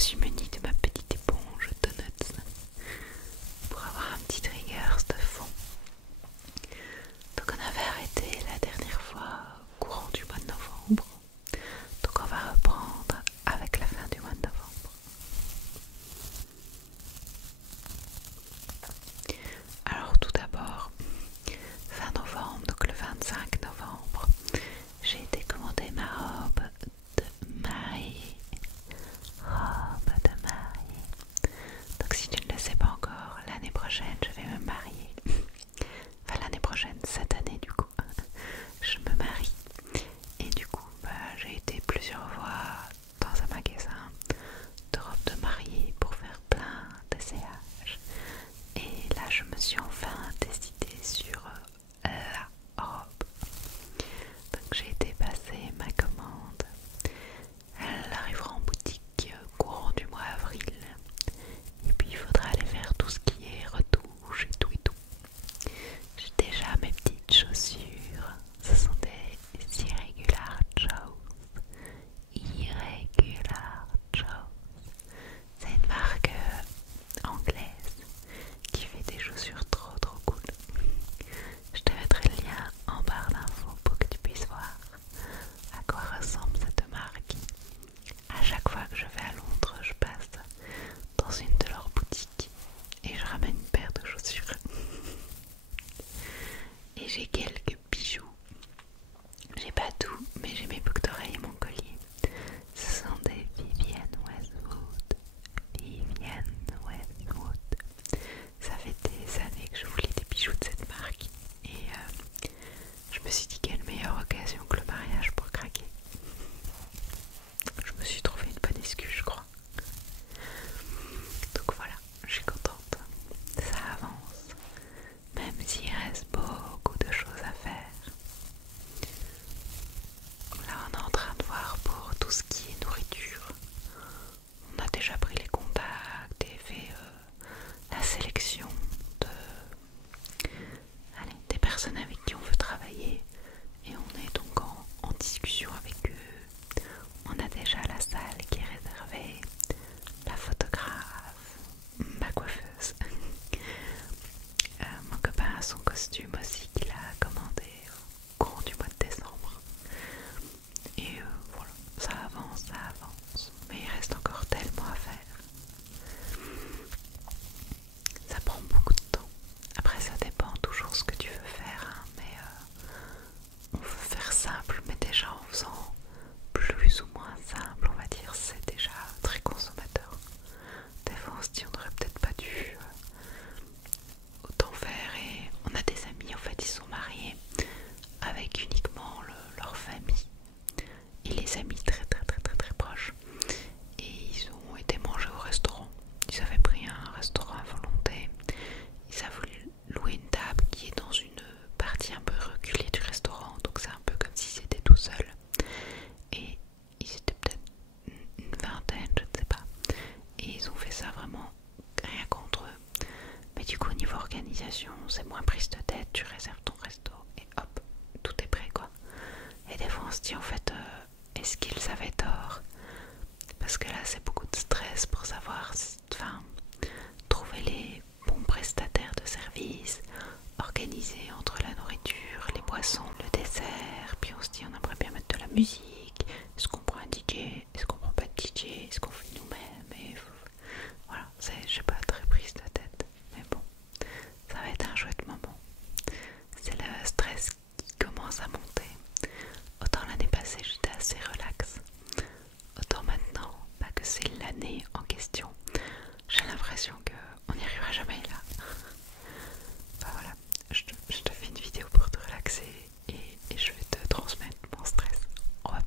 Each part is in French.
suis munie de ma petite éponge Donuts pour avoir un petit trigger de fond. Donc on avait arrêté la dernière fois courant du mois de novembre. Donc on va reprendre avec la fin du mois de novembre. Alors tout d'abord, fin novembre, donc le 25 novembre, j'ai été commander ma robe de mariée. Robe de mariée. Donc si tu ne le sais pas encore, l'année prochaine je vais me marier. Enfin l'année prochaine, cette année du coup, je me marie. Et du coup, j'ai été plusieurs fois dans un magasin de robes de mariée pour faire plein d'essayages. Et là, je me suis enfin décidée sur la robe. Donc j'ai été passer ma commande. Elle arrivera en boutique courant du mois avril. Et puis il faudra aller faire tout ce qui est retouche et tout et tout. J'ai déjà mes petites chaussures. Ce sont des Irregular Joe. Irregular Joe. C'est une marque anglaise qui fait des chaussures trop cool. Je te mettrai le lien en barre d'infos pour que tu puisses voir à quoi ressemble cette marque. À chaque fois que je vais à Londres, je passe dans une de leurs boutiques et je ramène une paire de chaussures. Et j'ai quelques bijoux. J'ai pas tout, mais j'ai mes boucles d'oreilles et mon collier. Ce sont des Vivienne Westwood. Vivienne Westwood. Ça fait des années que je voulais des bijoux de cette marque. Et je me suis dit quelle meilleure occasion que le mariage pour craquer. Je me suis trouvé une bonne excuse, je crois. Donc voilà, je suis contente. Ça avance. Même s'il reste beaucoup de choses à faire. Là on est en train de voir pour tout ce qui est nourriture. On a déjà pris les contacts et fait la sélection des personnes avec qui on veut travailler. Et on est donc en discussion avec eux. On a déjà la salle qui est réservée, la photographe, ma coiffeuse. Mon copain a son costume aussi qu'il a commandé au courant du mois de décembre. Et voilà, ça avance. Mais il reste encore tellement à faire. Ça prend beaucoup de temps. Après ça dépend toujours ce que tu veux faire, hein, mais on veut faire simple, mais déjà en faisant plus ou moins simple, on va dire, c'est déjà très consommateur. Des fois on se dit on n'aurait peut-être pas dû autant faire. Et on a des amis, en fait ils sont mariés avec uniquement leur famille et les amis très proches, et ils ont été manger au restaurant. Ils avaient pris un restaurant à volonté. Ils avaient voulu louer une table qui est dans une partie un peu reculée du restaurant, donc c'est un peu comme si c'était tout seul. Et ils étaient peut-être une vingtaine, je ne sais pas. Et ils ont fait ça vraiment rien contre eux. Mais du coup, au niveau organisation, c'est moins prise de tête. Tu réserves ton resto et hop, tout est prêt quoi. Et des fois, on se dit en fait, est-ce qu'ils avaient tort? Parce que là, c'est beaucoup de stress pour savoir, enfin, trouver les bons prestataires de service, organiser entre la nourriture, les boissons, le dessert. Puis on se dit, on aimerait bien mettre de la musique. Est-ce qu'on prend un DJ? Est-ce qu'on prend pas de DJ? Est-ce qu'on fait nous-mêmes? Et voilà, je sais pas, très prise de tête. Mais bon, ça va être un chouette moment. C'est le stress qui commence à monter. Autant l'année passée, j'étais assez relax. Autant maintenant, que c'est l'année en question, j'ai l'impression qu'on n'y arrivera jamais là. Voilà, je te fais une vidéo pour te relaxer et je vais te transmettre mon stress. On va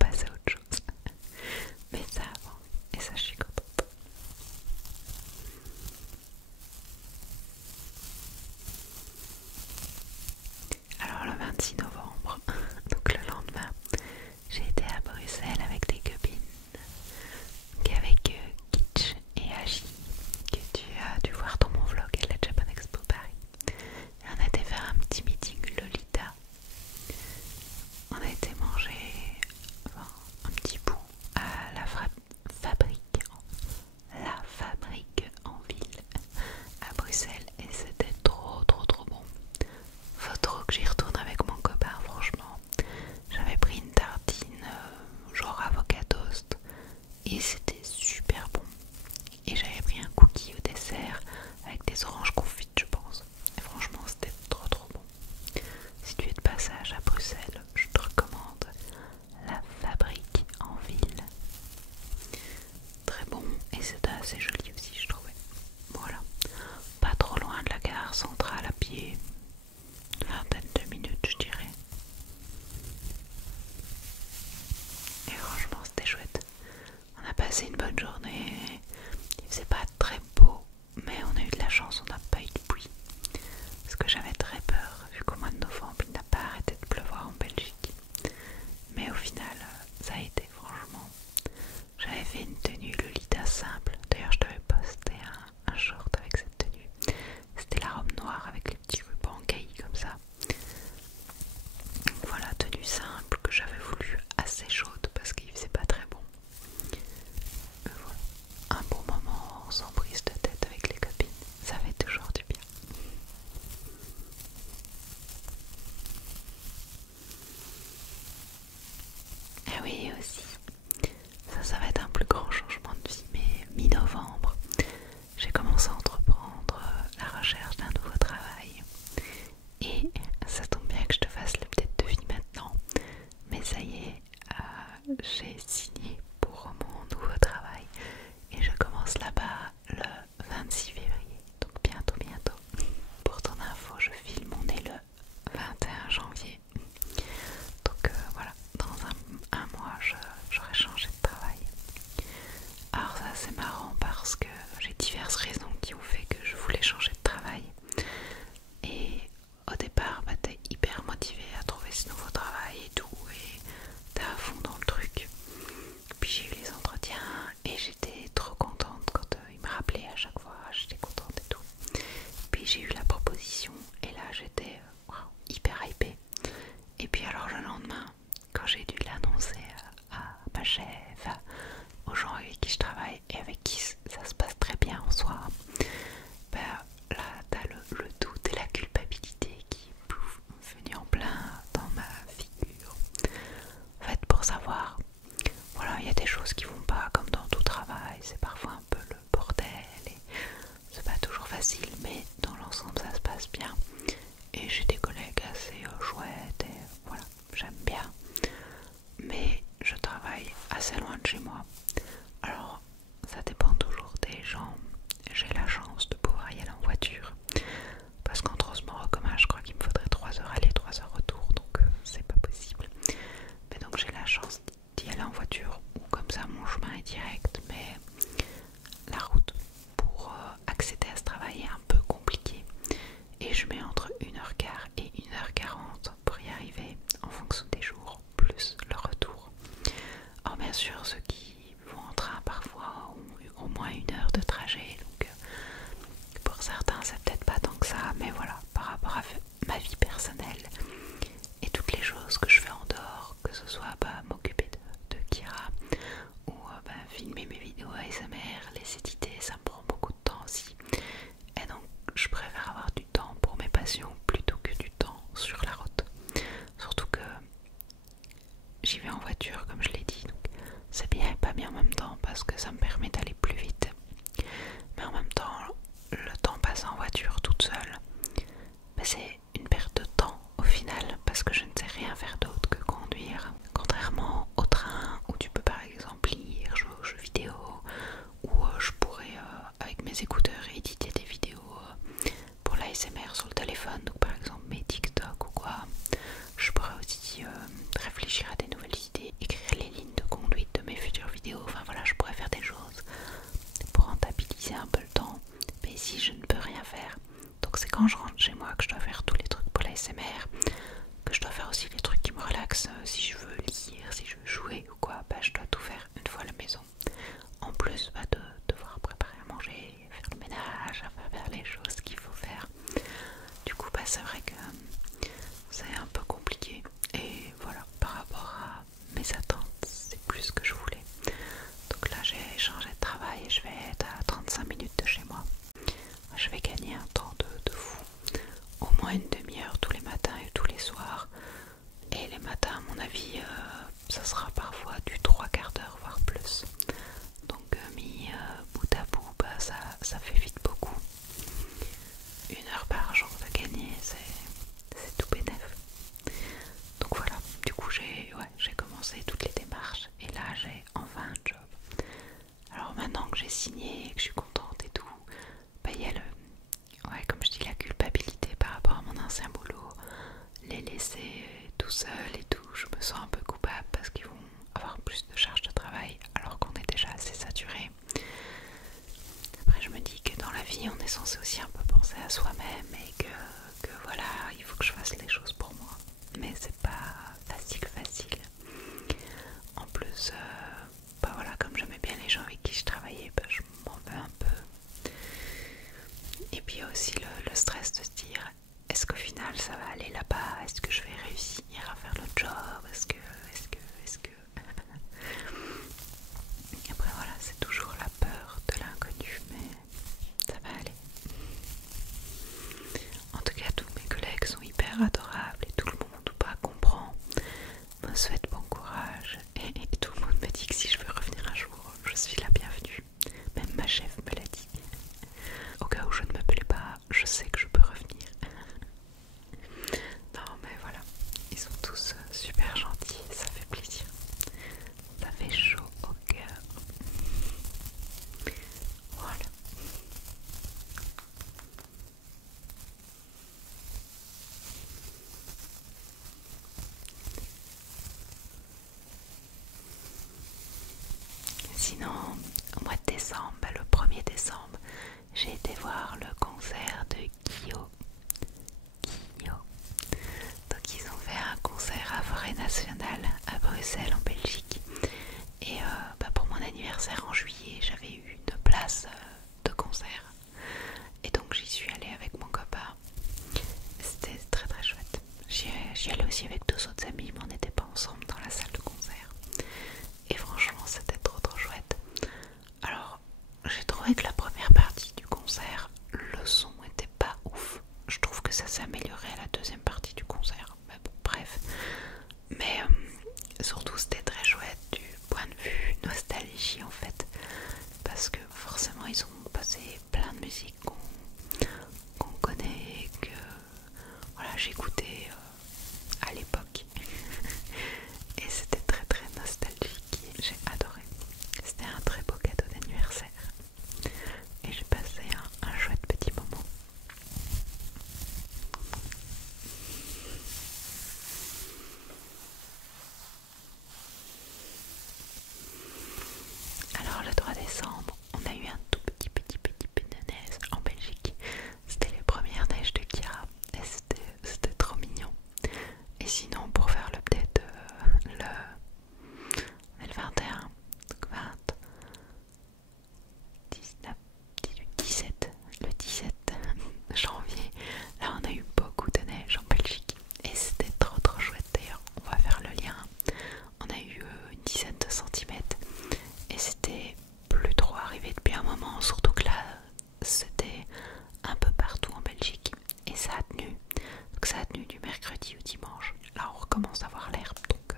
et c'était super bon. Et j'avais pris un cookie au dessert avec des oranges confites, je pense. Et franchement, c'était trop bon. Si tu es de passage à Bruxelles, je te recommande la Fabrique en ville. Très bon, et c'était assez joli aussi, je trouvais. Voilà, pas trop loin de la gare centrale à pied, une vingtaine de minutes, je dirais. Et franchement, c'était chouette. On a passé une bonne journée. Il faisait pas très beau, mais on a eu de la chance, on n'a pas eu de pluie. Parce que j'avais très peur, vu qu'au mois de novembre, il n'a pas arrêté de pleuvoir en Belgique. Mais au final, ça a été, franchement. J'avais fait une tenue Lolita simple. D'ailleurs, je t'avais posté un short avec cette tenue. C'était la robe noire avec les petits rubans caillis comme ça. Donc voilà, tenue simple que j'avais voulu assez chaude parce qu'il faisait pas très bon. Voilà. Un bon moment sans prise de tête avec les copines, ça fait toujours du bien. Ah oui, aussi, ça va être un plus grand changement de vie, mais mi-novembre, j'ai commencé à entreprendre la recherche d'un nouveau travail. Et ça tombe bien que je te fasse le peut-être devine maintenant, mais ça y est, j'ai signé pour mon nouveau travail et je commence là-bas le 26 février, donc bientôt. Pour ton info, je file mon nez le 21 janvier, donc voilà, dans un mois j'aurai changé de travail. Alors ça c'est marrant parce que j'ai diverses raisons qui ont fait que je voulais changer de travail. Et au départ, t'es hyper motivé à trouver ce nouveau travail et tout, et t'es à fond dans le truc. Puis j'ai eu les entretiens et j'étais trop contente quand ils me rappelaient à chaque fois, j'étais contente et tout. Puis j'ai eu la proposition et là j'étais hyper hypée. Et puis alors le lendemain, quand j'ai dû l'annoncer à ma chef, aux gens avec qui je travaille et avec qui ça se passe très bien en soi, ben là t'as le doute et la culpabilité qui pouf, venu en plein dans ma figure. En fait, pour savoir, voilà, il y a des choses qui vont pas comme dans tout travail, c'est parfois un peu le bordel et c'est pas toujours facile, mais dans l'ensemble ça se passe bien. Et j'ai des collègues assez chouettes et voilà, j'aime bien. Mais je travaille assez loin de chez moi. Alors, ça dépend toujours des gens. J'ai la chance de pouvoir y aller en voiture. Parce qu'en transport en commun, je crois qu'il me faudrait 3 heures aller, 3 heures retour. Donc, c'est pas possible. Mais donc, j'ai la chance d'y aller en voiture. Ou comme ça, mon chemin est direct. Mais la route pour accéder à ce travail est un peu compliquée. Et je mets entre 1h15 et 1h40 pour y arriver en fonction des jours, plus le retour. Alors bien sûr, ceux qui vont en train parfois ont au moins 1 heure de trajet, donc pour certains c'est peut-être pas tant que ça, mais voilà, par rapport à ma vie personnelle et toutes les choses que je fais en dehors, que ce soit m'occuper de Kira ou filmer mes vidéos ASMR, les éditer, ça me prend beaucoup de temps aussi. Et donc je préfère avoir du temps pour mes passions plutôt que du temps sur la route. Surtout que j'y vais en voiture comme je l'ai dit, donc c'est bien et pas bien en même temps parce que ça me permet d'aller plus vite. Mais en même temps, le temps passé en voiture toute seule, c'est une perte de temps au final parce que je ne sais rien faire d'autre que conduire. Contrairement au train où tu peux par exemple lire, jouer aux jeux vidéo, ou je pourrais avec mes écouteurs éditer des vidéos pour l'ASMR sur le téléphone, donc par exemple mes TikTok ou quoi. Je pourrais aussi réfléchir à des nouvelles idées, écrire les lignes de conduite de mes futures vidéos, enfin voilà, je pourrais faire des choses pour rentabiliser un peu le temps, mais ici je ne peux rien faire. Donc c'est quand je rentre chez moi que je dois faire tous les trucs pour l'ASMR, que je dois faire j'ai signé et que je suis contente et tout, bah il y a ouais, comme je dis, la culpabilité par rapport à mon ancien boulot, les laisser tout seul et tout, je me sens un peu coupable parce qu'ils vont avoir plus de charges de travail alors qu'on est déjà assez saturé. Après je me dis que dans la vie on est censé aussi un peu penser à soi-même et que voilà, il faut que je fasse les choses pour moi, mais c'est pas facile. En plus, bah voilà, comme j'aimais bien les gens avec qui je travaillais, bah je m'en veux un peu. Et puis il y a aussi le stress de se dire, est-ce qu'au final ça va aller là-bas? Est-ce que je vais réussir à faire le job? Est-ce que... Et après voilà, c'est toujours la peur de l'inconnu, mais ça va aller. En tout cas, tous mes collègues sont hyper adorables et tout le monde ou pas comprend, me souhaite bon courage et tout le monde me dit que si je veux revenir un jour, je suis la bienvenue. Même ma chef me l'a dit. Au cas où je ne me plais pas, je sais que je peux revenir. Non mais voilà, ils sont tous super gentils, ça fait plaisir. Ça fait chaud au cœur. Voilà. Sinon, au mois de décembre, le 1er décembre, j'ai été voir le concert de Kyo. Donc ils ont fait un concert à Forêt Nationale à Bruxelles en Belgique. Et bah pour mon anniversaire en juillet, j'avais eu une place de concert. Et donc j'y suis allée avec mon copain. C'était très très chouette. J'y allais aussi avec 2 autres amis, mais on n'était pas ensemble dans la salle de concert. Et franchement, c'était trop chouette. Alors, j'ai trouvé que la première partie du concert, le son était pas ouf. Je trouve que ça s'est amélioré à la deuxième partie du concert. Mais bon, bref. Mais surtout, c'était très chouette du point de vue nostalgie en fait. Parce que forcément, ils ont passé plein de musiques qu'on connaît, que voilà, j'écoutais à l'époque. Et c'était très nostalgique. J'ai adoré. C'était un très beau cadeau d'anniversaire. Et j'ai passé un chouette petit moment. Alors le 3 décembre, on a eu un tout petit peu de neige en Belgique. C'était les premières neiges de Kira et c'était trop mignon. Et sinon, pour faire l'update, on est le 21, donc 20, 19, 18, 17, le 17 janvier, là on a eu beaucoup de neige en Belgique et c'était trop chouette. D'ailleurs, on va faire le lien, on a eu une dizaine de centimètres et c'était plus trop arrivé depuis un moment, surtout que là c'était un peu partout en Belgique et ça a tenu. Donc ça a tenu du mercredi au dimanche. Là on recommence à voir l'herbe, donc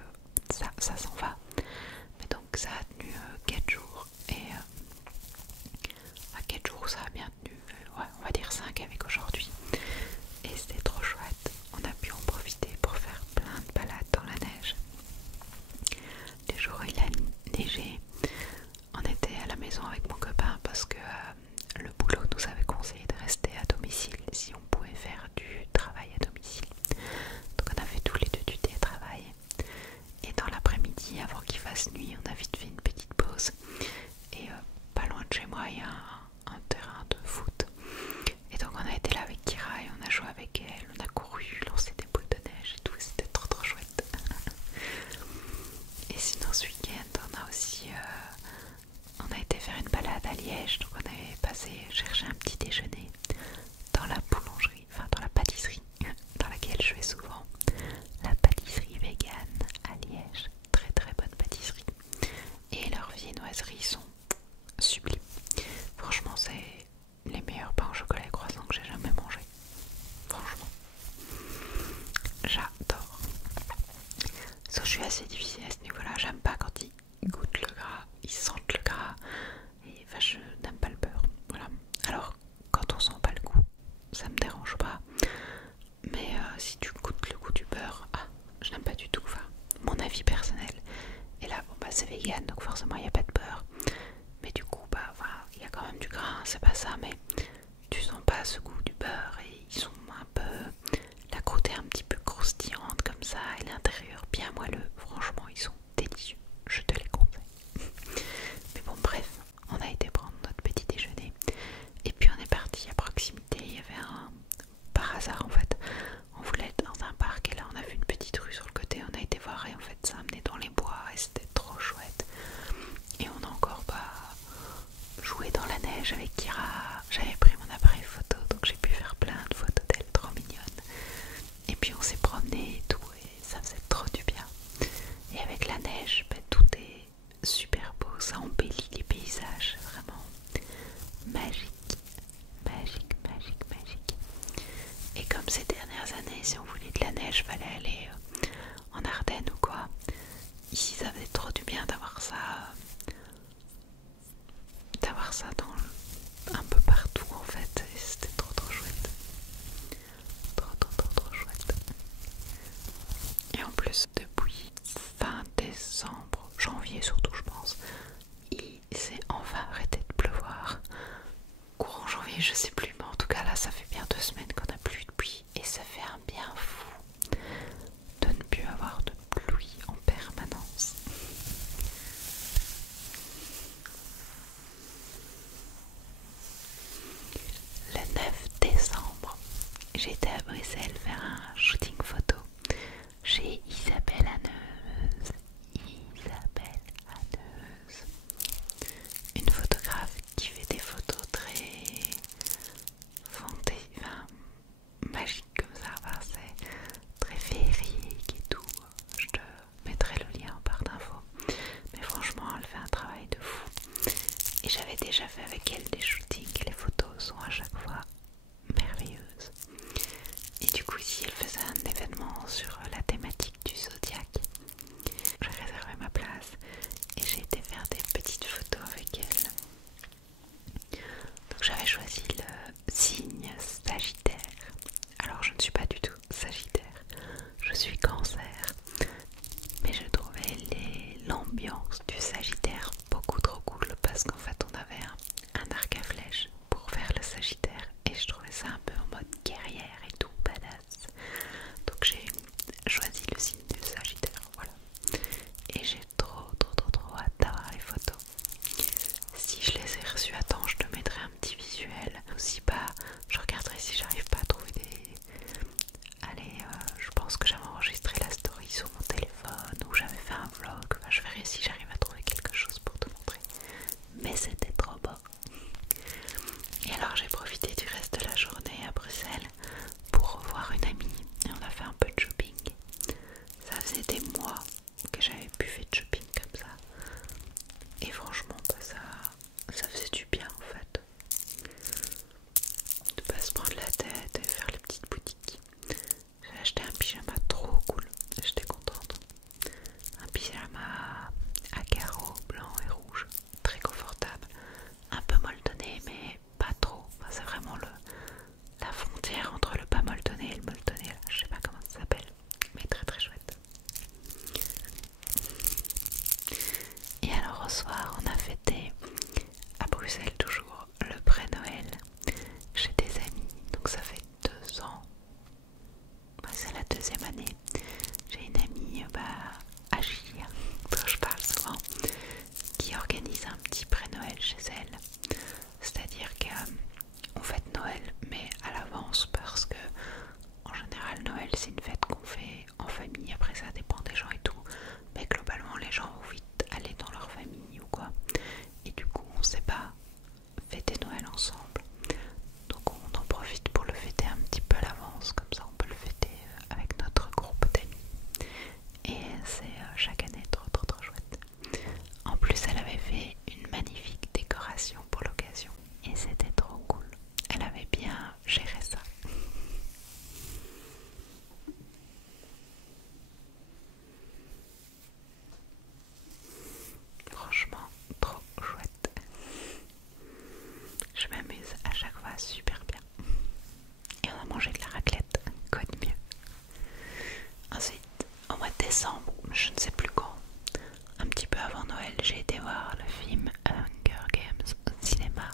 ça s'en va. Mais donc ça a tenu 4 jours et à 4 jours ça a bien tenu, ouais, on va dire 5 avec aujourd'hui. Et c'était trop chouette, on a pu en profiter pour faire plein de balades dans la neige. Les jours où il a neigé, on était à la maison avec mon copain parce que le boulot nous avait conseillé de rester à domicile si on pouvait faire du travail à domicile. Donc on a fait tous les deux du télétravail. Et dans l'après-midi, avant qu'il fasse nuit, on a vite fait une petite pause. Et pas loin de chez moi, il y a un terrain de foot. Et donc on a été là avec Kira et on a joué avec elle. On a couru, lancé des boules de neige et tout. C'était trop chouette. Et sinon ce week-end, on a aussi... on a été faire une balade à Liège. Donc on avait passé chercher un petit déjeuner dans la boulangerie, enfin dans la pâtisserie dans laquelle je vais souvent. La pâtisserie vegan à Liège, très bonne pâtisserie et leurs viennoiseries sont sublimes. Franchement, c'est les meilleurs pains au chocolat et croissants que j'ai jamais mangé. Franchement, j'adore. Sauf que je suis assez difficile à ce niveau-là. J'aime pas quand ils goûtent le gras, ils sentent le gras. Et enfin, je n'aime pas le beurre. Voilà. Alors, quand on sent pas le goût, ça me dérange pas. Mais si tu goûtes le goût du beurre, je n'aime pas du tout. Enfin, mon avis personnel. Et là, bon bah c'est vegan, donc forcément il n'y a pas de beurre. Mais du coup, bah voilà, quand même du gras, hein, c'est pas ça, mais tu sens pas ce goût du beurre et ils sont un peu, la croûte est un petit peu croustillante comme ça et l'intérieur bien moelleux. Franchement, ils sont délicieux, je te les conseille. Mais bon, bref, on a été prendre notre petit déjeuner et puis on est parti à proximité. Il y avait un, par hasard en fait, on voulait être dans un parc et là on a vu une petite rue sur le côté. On a été voir et en fait ça amenait dans les bois et c'était trop chouette. Et on a encore joué dans la neige avec Kira. J'avais pris mon appareil photo donc j'ai pu faire plein de photos d'elle trop mignonnes. Et puis on s'est promené et tout et ça faisait trop du bien. Et avec la neige, tout est super beau, ça embellit les paysages, vraiment magique, magique, magique, magique. Et comme ces dernières années, si on voulait de la neige, fallait aller en Ardennes ou quoi. Ici, ça faisait trop du bien d'avoir ça dans un peu partout en fait. Et c'était trop trop chouette, trop chouette. Et en plus, depuis fin décembre, janvier surtout, je pense, il s'est enfin arrêté de pleuvoir. Courant janvier, je sais plus, mais en tout cas là, ça fait bien 2 semaines qu'on a plu de pluie et ça fait un bien fou de ne plus avoir de pluie en permanence. Le 9 décembre, j'étais à Bruxelles faire un shooting photo chez Isabelle Haneuse. Une photographe qui fait des photos très magiques comme ça, c'est très féerique et tout. Je te mettrai le lien en barre d'infos. Mais franchement, elle fait un travail de fou. Et j'avais déjà fait avec elle des shootings et les photos sont à chaque fois merveilleuses. Et du coup, ici, elle faisait un événement sur la thématique du zodiaque. J'ai réservé ma place et j'ai été faire des petites photos avec elle. Donc j'avais choisi le signe Sagittaire. Alors je ne suis pas du tout Sagittaire, je suis Cancer. Mais je trouvais l'ambiance du Sagittaire beaucoup trop cool parce qu'en fait on avait un arc à flèche pour faire le Sagittaire et je trouvais ça un peu en mode guerrière et tout, badass. Donc j'ai choisi le signe du Sagittaire, voilà. Et j'ai trop hâte d'avoir les photos. Si je les ai reçues à temps, je te mettrai un petit visuel. Aussi je regarderai si j'arrive pas à trouver des... Allez, je pense que j'avais enregistré la story sur mon téléphone ou j'avais fait un vlog. Enfin, je verrai si j'arrive à trouver quelque chose pour te montrer. Mais c'était trop beau. Et alors j'ai profité du reste de la journée à Bruxelles pour revoir une amie et on a fait un peu de shopping. Ça faisait des mois que j'avais plus fait de shopping comme ça. Et franchement, ça faisait du bien en fait. De pas se prendre la tête et faire les petites boutiques. J'ai acheté un pyjama trop cool, j'étais contente. Un pyjama à carreaux blanc et rouge, très confortable. Un peu molletonné mais pas trop. Enfin, c'est vraiment la frontière entre le pas molletonné et le molletonné. Là. Je sais pas comment ça s'appelle, mais très chouette. Et alors au soir, on a fêté à Bruxelles toujours le pré-Noël chez des amis. Donc ça fait 2 ans. C'est la 2e année. J'ai une amie Agir, dont je parle souvent, qui organise un petit pré-Noël chez elle. C'est-à-dire qu'on fête Noël mais à l'avance parce que en général Noël c'est une fête qu'on fait en famille. Après ça dépend des gens et tout. Mais globalement les gens vont vite aller dans leur famille ou quoi. Et du coup on sait pas fêter Noël ensemble. Donc on en profite pour le fêter un petit peu à l'avance. Comme ça on peut le fêter avec notre groupe d'amis. Et c'est chaque année trop chouette. En plus elle avait fait une magnifique décoration pour l'occasion. Et c'était trop cool. Elle avait bien géré ça. Franchement, trop chouette. Je m'amuse à chaque fois super bien. Et on a mangé de la raclette, quoi de mieux. Ensuite, au mois de décembre, je ne sais plus quand, un petit peu avant Noël, j'ai été voir le film Hunger Games au cinéma.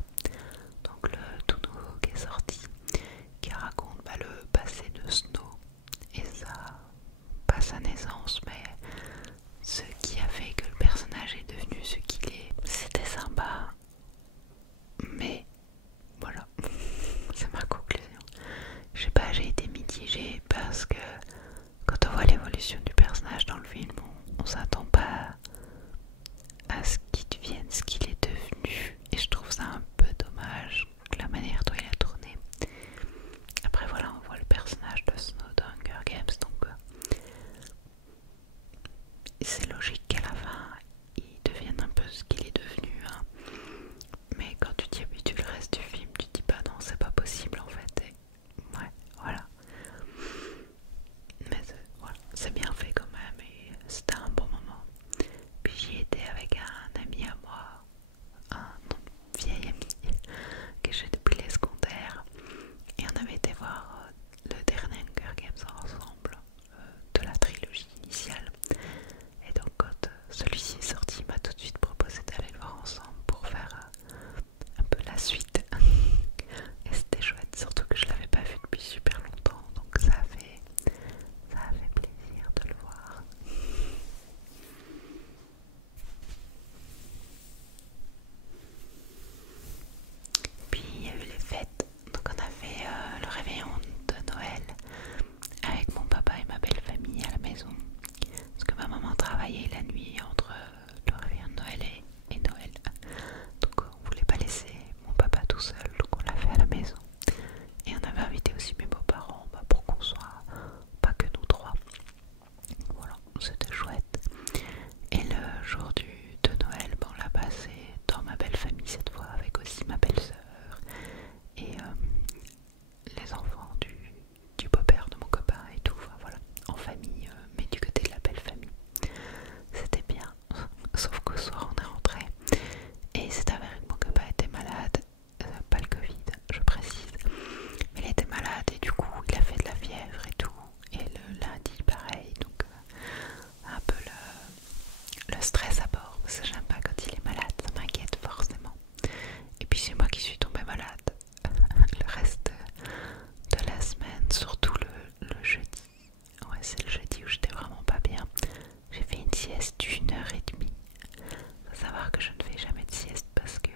que je ne fais jamais de sieste parce que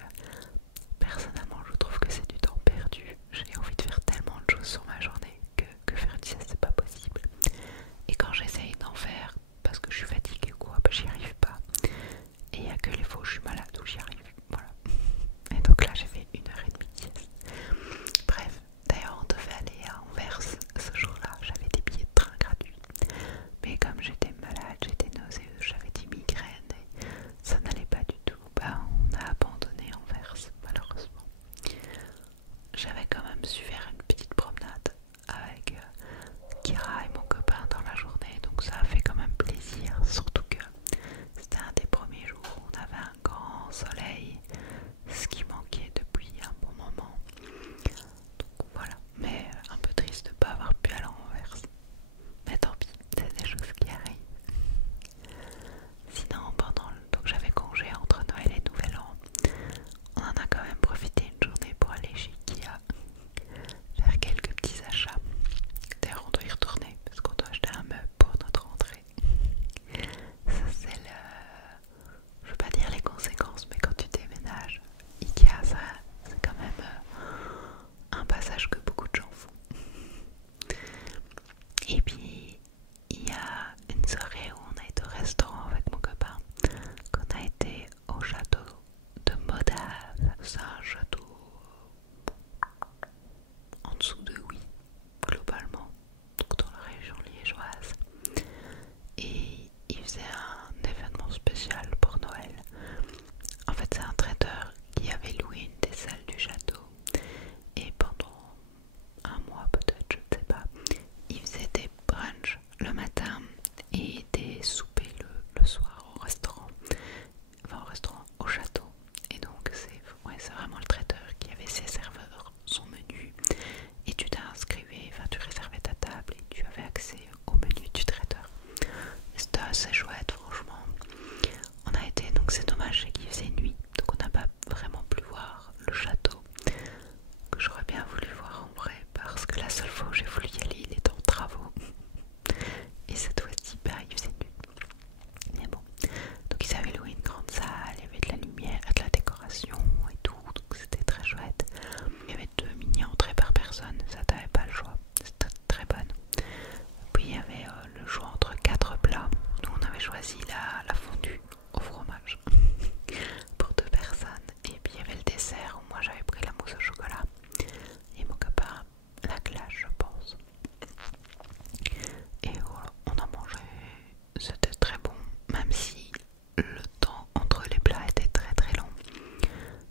personnellement je trouve que c'est du temps perdu. J'ai envie de faire tellement de choses sur ma journée que faire une sieste c'est pas possible. Et quand j'essaye d'en faire parce que je suis fatiguée ou quoi, bah, j'y arrive pas. Et il n'y a que les fois où je suis malade où j'y arrive. Voilà. Et donc là j'ai fait 1h30 de sieste. Bref, d'ailleurs on devait aller à Anvers ce jour-là, j'avais des billets de train gratuits. Mais comme j'étais malade, j'étais nauséeuse, j'avais des migraines et ça n'allait pas du tout, bah on a abandonné Anvers malheureusement. J'avais quand même su faire une petite promenade avec Kira et mon copain dans la journée, donc ça a fait quand même plaisir, surtout que c'était un des premiers jours où on avait un grand soleil, ce qui manquait depuis un bon moment. Donc voilà, mais un peu triste de ne pas avoir pu aller en Anvers. Mais tant pis, c'est des choses qui arrivent. Sinon, donc j'avais congé entre Noël et Nouvel An, on en a quand même profité une journée pour aller chez Ikea faire quelques petits achats. D'ailleurs, on doit y retourner parce qu'on doit acheter un meuble pour notre rentrée. Ça, c'est je veux pas dire les conséquences, mais quand tu déménages, Ikea, ça, c'est quand même un passage que beaucoup de gens font. Et puis, il y a une soirée où on a été au restaurant avec mon copain, qu'on a été au château de Modave. C'est un château en dessous de Oui, globalement, donc dans la région liégeoise. Et il faisait un événement spécial pour Noël. En fait, c'est un traiteur qui avait loué une des salles du château. Et pendant un mois peut-être, je ne sais pas, il faisait des brunchs le matin et des soupers le soir au restaurant. Enfin au restaurant, au château. Et donc c'est vraiment le traiteur qui avait ses serveurs, son menu. Et tu t'inscrivais, enfin tu réservais ta table et tu avais accès au menu du traiteur. C'était assez chouette franchement. On a été, donc c'est dommage, c'est qu'il faisait nuit. Donc on n'a pas vraiment pu voir le château. Que j'aurais bien voulu voir en vrai. Parce que la seule fois où j'ai voulu y aller, il était en travaux. Et cette fois-ci, bah, il faisait nuit. Mais bon, donc ils avaient loué une grande salle, il y avait de la lumière, de la décoration et tout, donc c'était très chouette. Il y avait 2 mini-entrées par personne, ça t'avais pas le choix, c'était très bonne. Puis il y avait le choix entre 4 plats. Nous on avait choisi la fondue au fromage pour 2 personnes. Et puis il y avait le dessert où moi j'avais pris la mousse au chocolat et mon copain la glace je pense. Et voilà, on a mangé, c'était très bon, même si le temps entre les plats était très très long.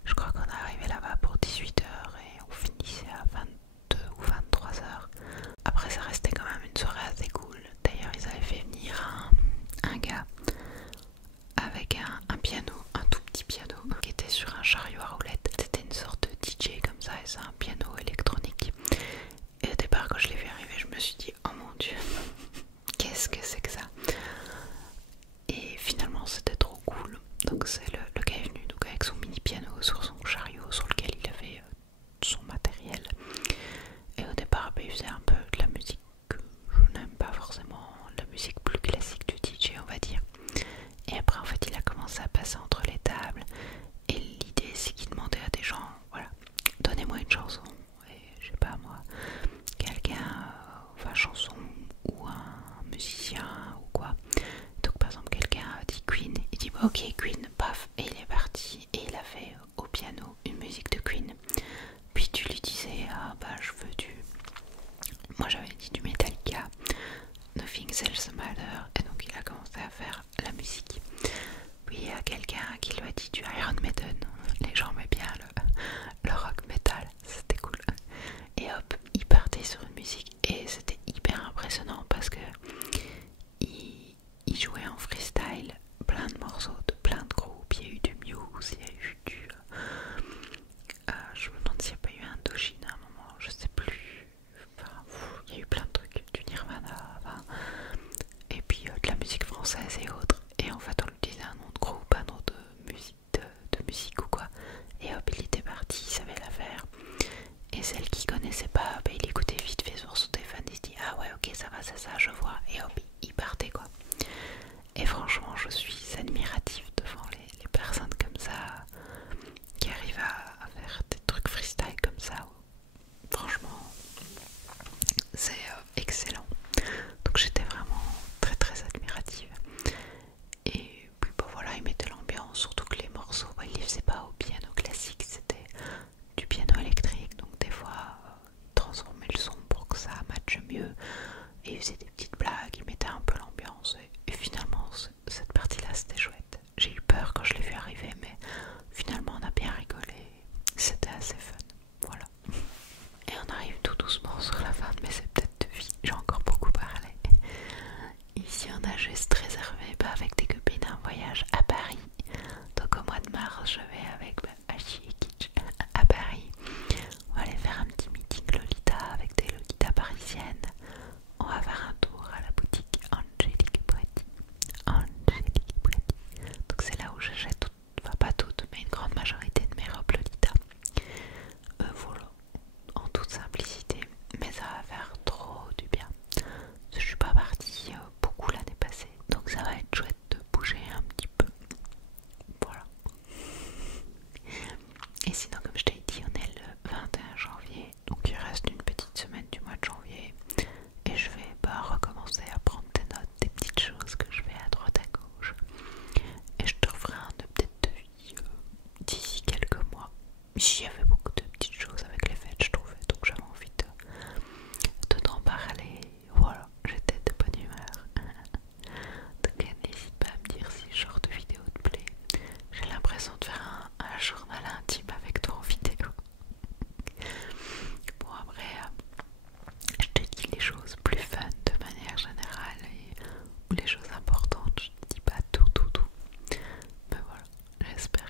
Je crois qu'on est arrivé là-bas pour 18h et on finissait à 22 ou 23h. Après ça restait quand même une soirée assez cool. D'ailleurs ils avaient fait venir un gars avec un piano, un tout petit piano qui était sur un chariot à roulettes. C'était une sorte de DJ comme ça et c'est un piano électronique. Et au départ quand je l'ai vu arriver je me suis dit oh mon dieu, qu'est-ce que c'est que ça? Et finalement c'était trop cool. Donc c'est le gars est venu donc avec son mini piano sur son chariot sur lequel il avait son matériel. Et au départ il faisait un peu de la musique que je n'aime pas forcément, la musique plus classique du DJ on va dire. Et après en fait il a commencé à passer entre les tables. Et l'idée c'est qu'il demandait à des gens, voilà, donnez-moi une chanson. Et je sais pas moi, quelqu'un, enfin chanson ou un musicien ou quoi. Donc par exemple quelqu'un a dit Queen, il dit bah, ok Queen, paf, et il est parti et il a fait au piano une musique de Queen. Puis tu lui disais ah bah je veux moi j'avais dit du Metallica, Nothing Else Matter, et donc il a commencé à faire la musique. Puis il y a quelqu'un qui lui il y avait beaucoup de petites choses avec les fêtes, je trouvais, donc j'avais envie de t'en parler. Voilà, j'étais de bonne humeur. Donc n'hésite pas à me dire si ce genre de vidéo te plaît. J'ai l'impression de faire un journal intime avec toi en vidéo. Bon après, je te dis les choses plus fun de manière générale ou les choses importantes, je te dis pas tout. Mais voilà, j'espère